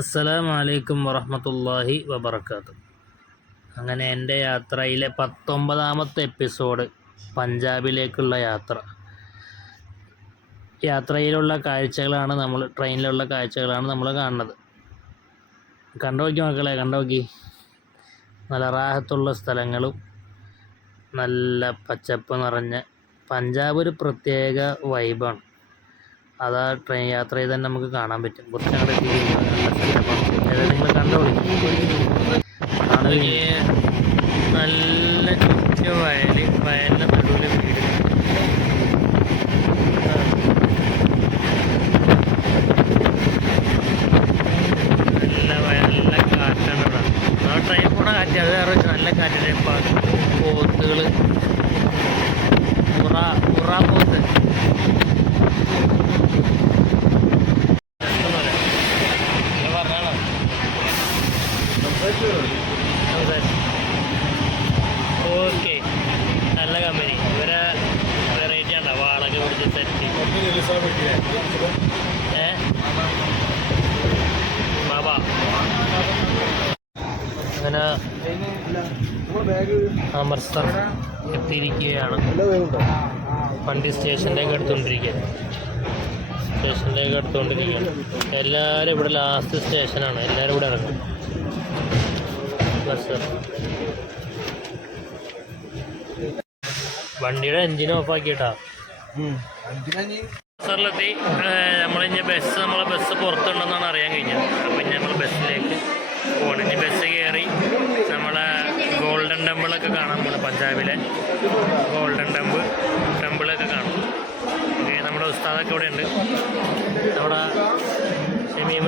അസ്സലാമു അലൈക്കും വറഹ്മത്തുള്ളാഹി വബറകാതുഹു. അങ്ങനെ എൻ്റെ യാത്രയിലെ 19ാമത്തെ എപ്പിസോഡ് പഞ്ചാബിലേക്കുള്ള യാത്രയിലുള്ള കാഴ്ചകളാണ് ട്രെയിനിലുള്ള കാഴ്ചകളാണ് നമ്മൾ കാണുന്നത്. കണ്ടോക്കി മക്കളെ, കണ്ടോക്കി. നല്ല റാഹത്തുള്ള സ്ഥലങ്ങളും നല്ല പച്ചപ്പ് നിറഞ്ഞ പഞ്ചാബ് ഒരു പ്രത്യേക വൈബാണ്. അതാ ട്രെയിൻ യാത്ര ചെയ്ത് തന്നെ നമുക്ക് കാണാൻ പറ്റും. കുറച്ചങ്ങോട്ട് നിങ്ങൾ കണ്ടോളി. നല്ല ചുറ്റും വയലിൻ്റെ നടുവിൽ വീട്. നല്ല കാറ്റാണ് ഇവിടെ. ആ ട്രെയിൻ പോണ കാറ്റ് അത് വേറെ നല്ല കാറ്റിൻ്റെ പോത്തുകൾ പോത്ത് ഓക്കെ. നല്ല കമ്പനി. ഇവരെ വെറൈറ്റി ഉണ്ടോ വാളൊക്കെ പിടിച്ച് സെറ്റ് ബാബാ. അങ്ങനെ അമൃത്സർ എത്തിയിരിക്കുകയാണ്. വണ്ടി സ്റ്റേഷനിലേക്ക് എടുത്തുകൊണ്ടിരിക്കുകയാണ്. എല്ലാവരും ഇവിടെ ലാസ്റ്റ് സ്റ്റേഷനാണ്. എല്ലാവരും ഇവിടെ ഇറങ്ങും. വണ്ടിയുടെ എൻജിൻ ഓഫാക്കിയിട്ടാ അമൃത്സറിലെത്തി. നമ്മളെ ബസ് പുറത്തുണ്ടെന്നാണ് അറിയാൻ കഴിഞ്ഞത്. അപ്പം നമ്മൾ ബസ്സിലേക്ക് പോകണം. ഇനി ബസ് കയറി നമ്മളെ ഗോൾഡൻ ടെമ്പിളൊക്കെ കാണാൻ പോകണം. പഞ്ചാബിലെ ഗോൾഡൻ ടെമ്പിളൊക്കെ കാണും. നമ്മുടെ ഉസ്താദൊക്കെ ഇവിടെ ഉണ്ട്. നമ്മുടെ ഷമീം